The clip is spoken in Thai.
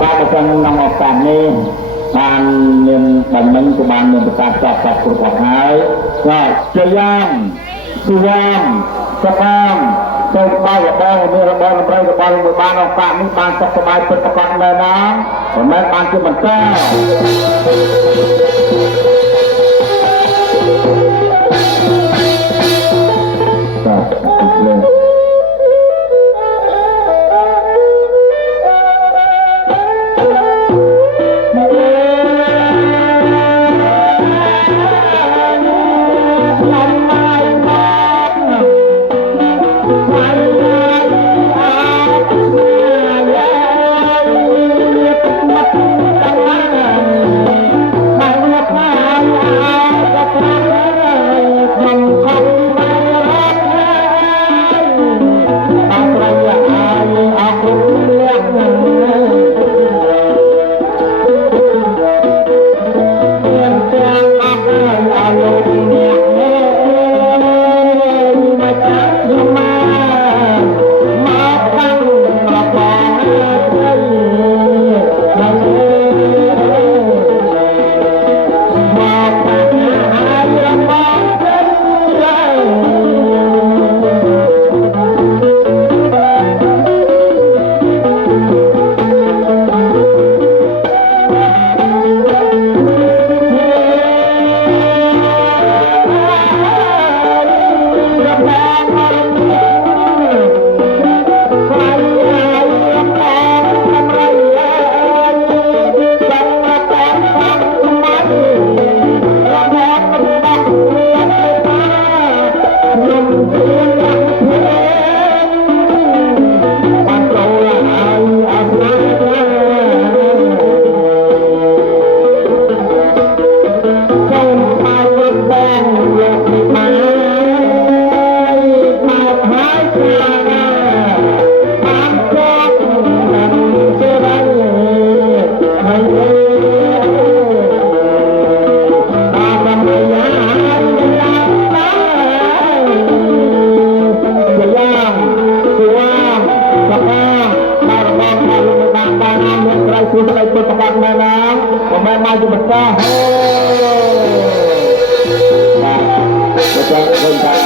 qua một phần nằm ở cản này ban niềm bản mệnh của ban niềmประกาศจับจับกลุ่มของหายว่าจะย่างสุวรรณสะพานเจ้าบ้านกับบ้านเมื่อบ้านกับบ้านกับบ้านกับบ้านออกปากนี่บ้านสบายเป็นประกันเลยนะผมแม่บ้านคือมันแก้